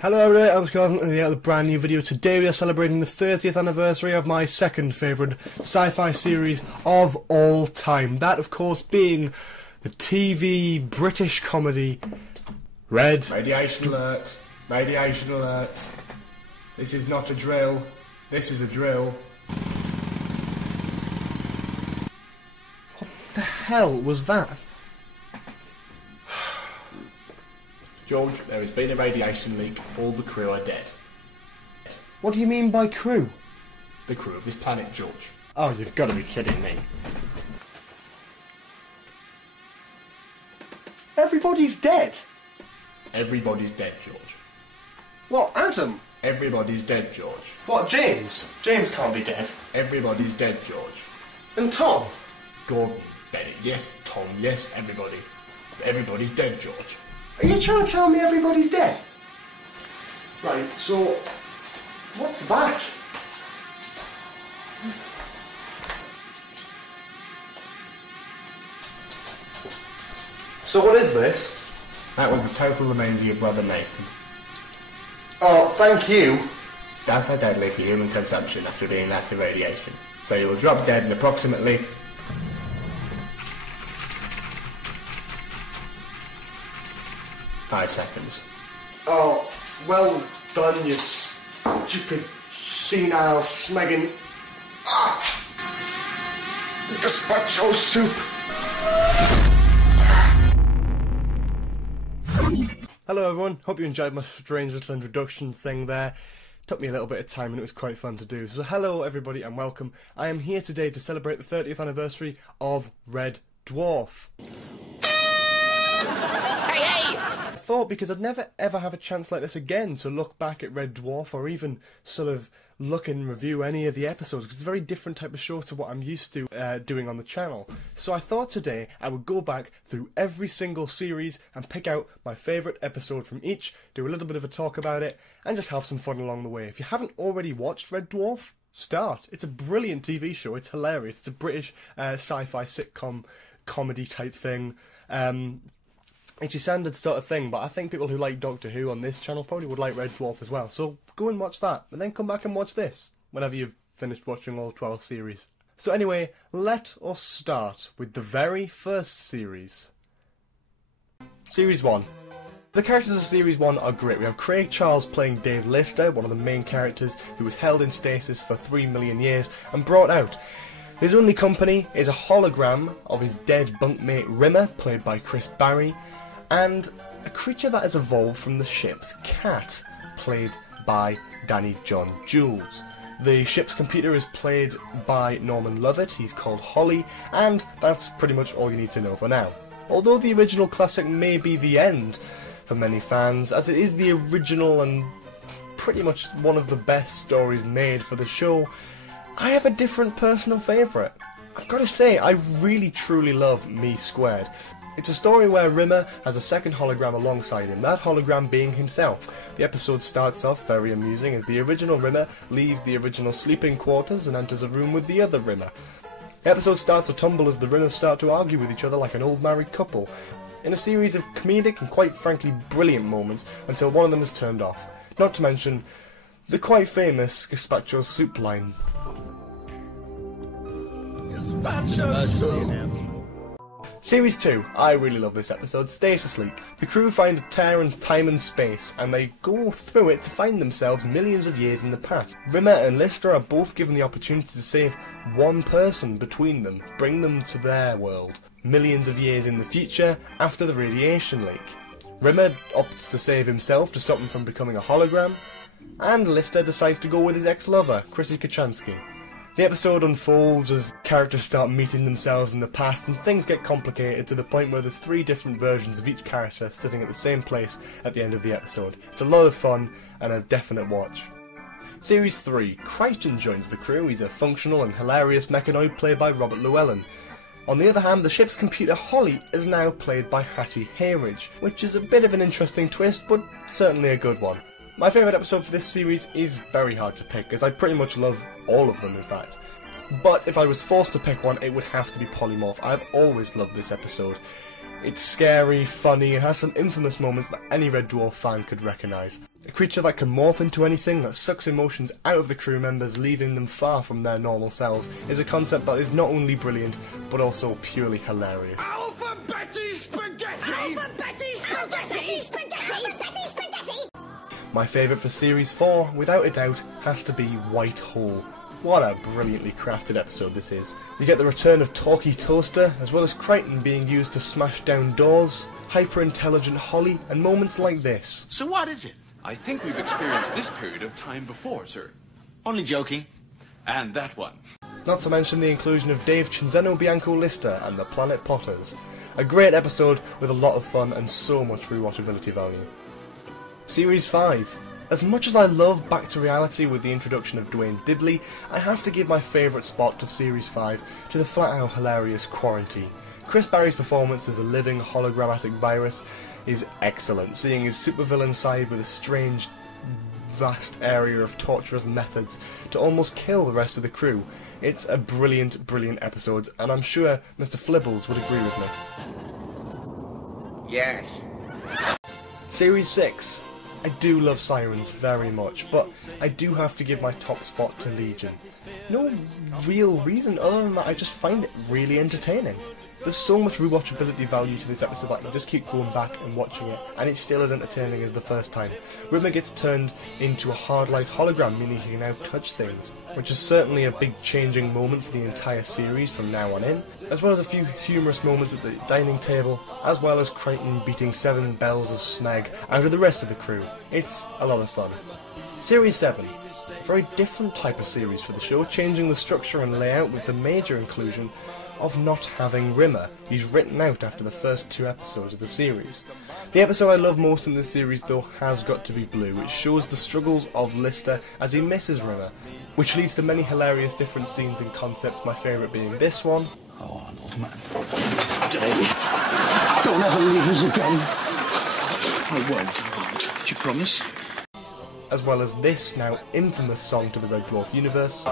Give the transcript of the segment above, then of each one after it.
Hello everybody, I'm Scott and the brand new video. Today we are celebrating the 30th anniversary of my second favourite sci-fi series of all time. That of course being the TV British comedy Red... Radiation alert, radiation alert. This is not a drill, this is a drill. What the hell was that? George, there has been a radiation leak. All the crew are dead. What do you mean by crew? The crew of this planet, George. Oh, you've got to be kidding me. Everybody's dead. Everybody's dead, George. What, Adam? Everybody's dead, George. What, James? James can't be dead. Everybody's dead, George. And Tom? Gordon, Bennett, yes. Tom, yes. Everybody. Everybody's dead, George. Are you trying to tell me everybody's dead? Right, so... what's that? So what is this? That was the total remains of your brother Nathan. Oh, thank you. Deaths are deadly for human consumption after being left to radiation. So you will drop dead in approximately... 5 seconds. Oh, well done, you stupid, senile, smegging... gazpacho soup! Hello everyone, hope you enjoyed my strange little introduction thing there. Took me a little bit of time and it was quite fun to do. So hello everybody and welcome. I am here today to celebrate the 30th anniversary of Red Dwarf. I thought because I'd never ever have a chance like this again to look back at Red Dwarf or even sort of look and review any of the episodes, because it's a very different type of show to what I'm used to doing on the channel. So I thought today I would go back through every single series and pick out my favourite episode from each, do a little bit of a talk about it, and just have some fun along the way. If you haven't already watched Red Dwarf, start. It's a brilliant TV show, it's hilarious, it's a British sci-fi sitcom comedy type thing. It's your standard sort of thing, but I think people who like Doctor Who on this channel probably would like Red Dwarf as well. So go and watch that, and then come back and watch this, whenever you've finished watching all 12 series. So anyway, let us start with the very first series. Series 1. The characters of Series 1 are great. We have Craig Charles playing Dave Lister, one of the main characters who was held in stasis for 3 million years and brought out. His only company is a hologram of his dead bunkmate Rimmer, played by Chris Barry, and a creature that has evolved from the ship's cat, played by Danny John Jules. The ship's computer is played by Norman Lovett, he's called Holly, and that's pretty much all you need to know for now. Although the original classic may be the end for many fans, as it is the original and pretty much one of the best stories made for the show, I have a different personal favourite. I've got to say, I really truly love Me Squared. It's a story where Rimmer has a second hologram alongside him, that hologram being himself. The episode starts off very amusing as the original Rimmer leaves the original sleeping quarters and enters a room with the other Rimmer. The episode starts to tumble as the Rimmers start to argue with each other like an old married couple, in a series of comedic and quite frankly brilliant moments until one of them is turned off. Not to mention the quite famous gazpacho soup line. Gazpacho soup! Series 2. I really love this episode, Stasis Leak. The crew find a tear in time and space, and they go through it to find themselves millions of years in the past. Rimmer and Lister are both given the opportunity to save one person between them, bring them to their world, millions of years in the future, after the radiation leak. Rimmer opts to save himself to stop him from becoming a hologram, and Lister decides to go with his ex-lover, Chrissy Kachansky. The episode unfolds as characters start meeting themselves in the past and things get complicated to the point where there's 3 different versions of each character sitting at the same place at the end of the episode. It's a lot of fun and a definite watch. Series 3. Crichton joins the crew. He's a functional and hilarious mechanoid played by Robert Llewellyn. On the other hand, the ship's computer Holly is now played by Hattie Hayridge, which is a bit of an interesting twist, but certainly a good one. My favourite episode for this series is very hard to pick, as I pretty much love all of them in fact. But if I was forced to pick one, it would have to be Polymorph. I've always loved this episode. It's scary, funny, and has some infamous moments that any Red Dwarf fan could recognise. A creature that can morph into anything, that sucks emotions out of the crew members, leaving them far from their normal selves, is a concept that is not only brilliant, but also purely hilarious. Alpha Betty Spaghetti! Alpha Betty Spaghetti! Spaghetti! Betty Spaghetti! My favourite for Series 4, without a doubt, has to be White Hole. What a brilliantly crafted episode this is. You get the return of Talkie Toaster, as well as Crichton being used to smash down doors, hyper-intelligent Holly, and moments like this. So what is it? I think we've experienced this period of time before, sir. Only joking. And that one. Not to mention the inclusion of Dave Cinzano Bianco Lister and the Planet Potters. A great episode with a lot of fun and so much rewatchability value. Series 5. As much as I love Back to Reality with the introduction of Dwayne Dibley, I have to give my favourite spot of Series 5 to the flat-out hilarious Quarantine. Chris Barry's performance as a living hologrammatic virus is excellent, seeing his supervillain side with a strange, vast area of torturous methods to almost kill the rest of the crew. It's a brilliant, brilliant episode, and I'm sure Mr. Flibbles would agree with me. Yes. Series 6. I do love Sirens very much, but I do have to give my top spot to Legion. No real reason other than that I just find it really entertaining. There's so much rewatchability value to this episode that I can just keep going back and watching it, and it's still as entertaining as the first time. Rimmer gets turned into a hard light hologram, meaning he can now touch things, which is certainly a big changing moment for the entire series from now on in, as well as a few humorous moments at the dining table, as well as Crichton beating 7 bells of snag out of the rest of the crew. It's a lot of fun. Series 7. A very different type of series for the show, changing the structure and layout with the major inclusion of not having Rimmer. He's written out after the first 2 episodes of the series. The episode I love most in this series though has got to be Blue. It shows the struggles of Lister as he misses Rimmer, which leads to many hilarious different scenes and concepts, my favourite being this one. Oh, Arnold, man. Dave, don't ever leave us again. I won't. Do you promise? As well as this now infamous song to the Red Dwarf universe.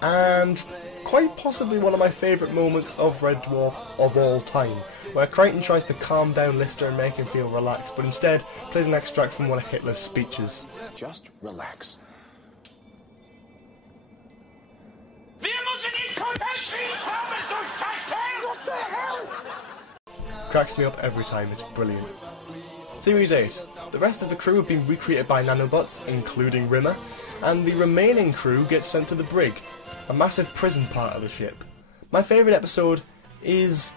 And quite possibly one of my favourite moments of Red Dwarf of all time, where Crichton tries to calm down Lister and make him feel relaxed, but instead plays an extract from one of Hitler's speeches. Just relax. What the hell? Cracks me up every time, it's brilliant. Series 8. The rest of the crew have been recreated by nanobots, including Rimmer, and the remaining crew gets sent to the brig, a massive prison part of the ship. My favourite episode is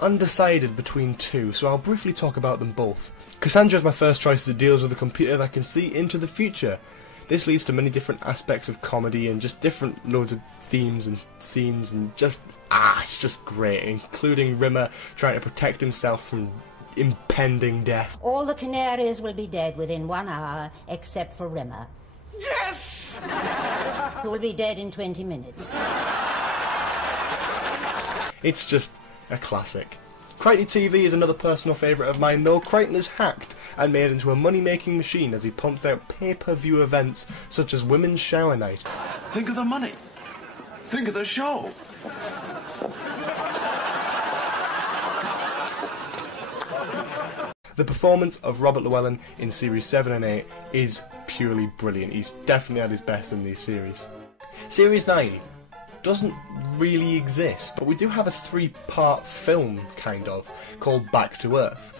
undecided between 2, so I'll briefly talk about them both. Cassandra's my first choice as it deals with a computer that can see into the future. This leads to many different aspects of comedy and just different loads of themes and scenes and just, it's just great, including Rimmer trying to protect himself from impending death. All the canaries will be dead within 1 hour, except for Rimmer. Yes! Who will be dead in 20 minutes. It's just a classic. Crichton TV is another personal favourite of mine though. Crichton is hacked and made into a money-making machine as he pumps out pay-per-view events such as Women's Shower Night. Think of the money. Think of the show. The performance of Robert Llewellyn in Series 7 and 8 is purely brilliant. He's definitely at his best in these series. Series 9 doesn't really exist, but we do have a 3-part film, kind of, called Back to Earth.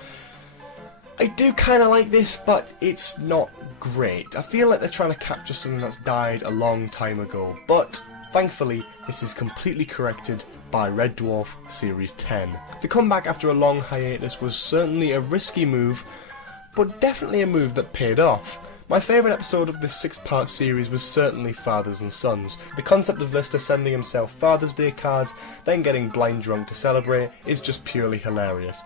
I do kind of like this, but it's not great. I feel like they're trying to capture something that's died a long time ago, but thankfully this is completely corrected by Red Dwarf Series 10. The comeback after a long hiatus was certainly a risky move, but definitely a move that paid off. My favourite episode of this 6-part series was certainly Fathers and Sons. The concept of Lister sending himself Father's Day cards, then getting blind drunk to celebrate, is just purely hilarious.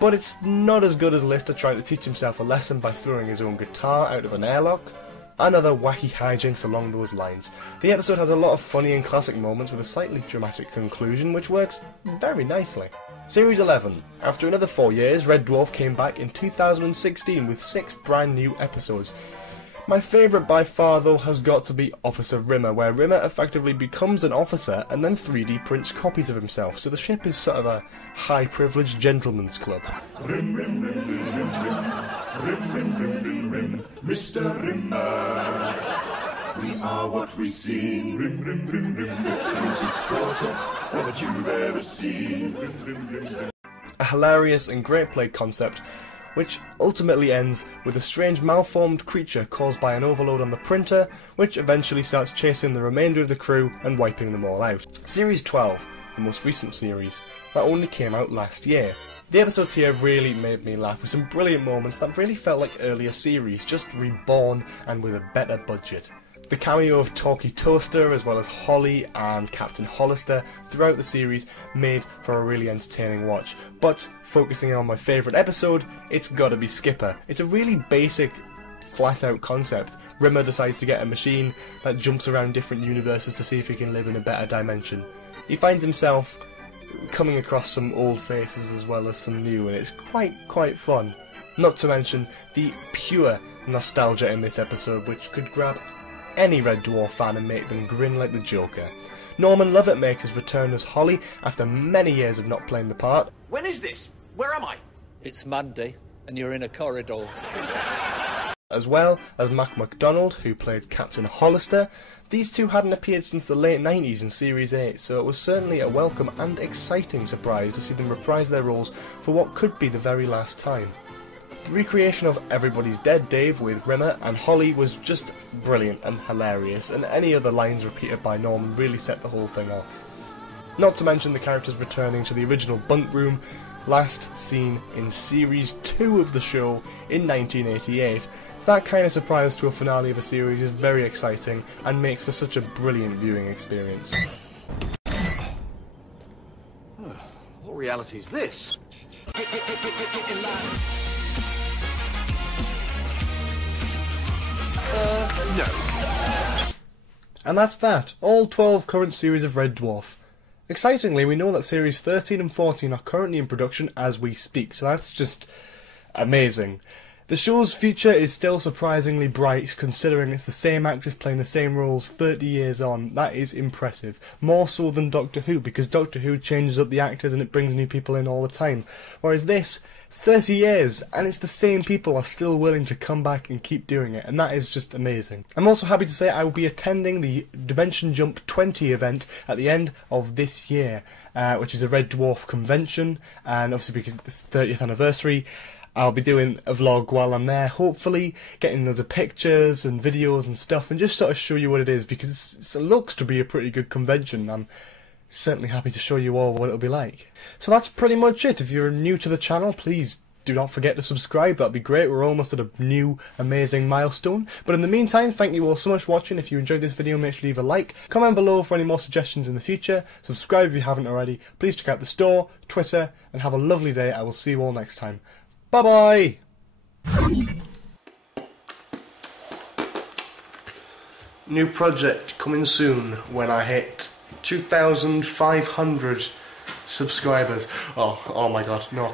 But it's not as good as Lister trying to teach himself a lesson by throwing his own guitar out of an airlock, and other wacky hijinks along those lines. The episode has a lot of funny and classic moments with a slightly dramatic conclusion which works very nicely. Series 11. After another 4 years, Red Dwarf came back in 2016 with 6 brand new episodes. My favourite by far though has got to be Officer Rimmer, where Rimmer effectively becomes an officer and then 3D prints copies of himself, so the ship is sort of a high privileged gentleman's club. Rim, rim, rim, rim, rim, rim, rim, rim, rim, rim, Mr. Rimmer. We are what we seem. Rim, rim, rim, rim, the cutest quartet that you've ever seen. Rim, rim, rim, rim. A hilarious and great play concept, which ultimately ends with a strange malformed creature caused by an overload on the printer, which eventually starts chasing the remainder of the crew and wiping them all out. Series 12, the most recent series, that only came out last year. The episodes here really made me laugh, with some brilliant moments that really felt like earlier series, just reborn and with a better budget. The cameo of Talkie Toaster, as well as Holly and Captain Hollister throughout the series, made for a really entertaining watch. But focusing on my favourite episode, it's gotta be Skipper. It's a really basic, flat-out concept. Rimmer decides to get a machine that jumps around different universes to see if he can live in a better dimension. He finds himself coming across some old faces as well as some new, and it's quite fun. Not to mention the pure nostalgia in this episode, which could grab any Red Dwarf fan and make them grin like the Joker. Norman Lovett makes his return as Holly after many years of not playing the part. When is this? Where am I? It's Monday, and you're in a corridor. As well as Mac MacDonald, who played Captain Hollister. These two hadn't appeared since the late 90s in Series 8, so it was certainly a welcome and exciting surprise to see them reprise their roles for what could be the very last time. The recreation of Everybody's Dead Dave with Rimmer and Holly was just brilliant and hilarious, and any other lines repeated by Norman really set the whole thing off. Not to mention the characters returning to the original bunk room, last seen in Series 2 of the show in 1988. That kind of surprise to a finale of a series is very exciting and makes for such a brilliant viewing experience. What reality is this? No. And that's that. All 12 current series of Red Dwarf. Excitingly, we know that series 13 and 14 are currently in production as we speak, so that's just amazing. The show's future is still surprisingly bright, considering it's the same actors playing the same roles 30 years on. That is impressive. More so than Doctor Who, because Doctor Who changes up the actors and it brings new people in all the time. Whereas this, it's 30 years, and it's the same people are still willing to come back and keep doing it, and that is just amazing. I'm also happy to say I will be attending the Dimension Jump 20 event at the end of this year, which is a Red Dwarf convention, and obviously because it's the 30th anniversary, I'll be doing a vlog while I'm there, hopefully getting loads of pictures and videos and stuff, and just sort of show you what it is, because it looks to be a pretty good convention. I'm certainly happy to show you all what it'll be like. So that's pretty much it. If you're new to the channel, please do not forget to subscribe. That'd be great. We're almost at a new amazing milestone. But in the meantime, thank you all so much for watching. If you enjoyed this video, make sure to leave a like, comment below for any more suggestions in the future, subscribe if you haven't already, please check out the store, Twitter, and have a lovely day. I will see you all next time. Bye bye! New project coming soon when I hit 2,500 subscribers. Oh my god, no.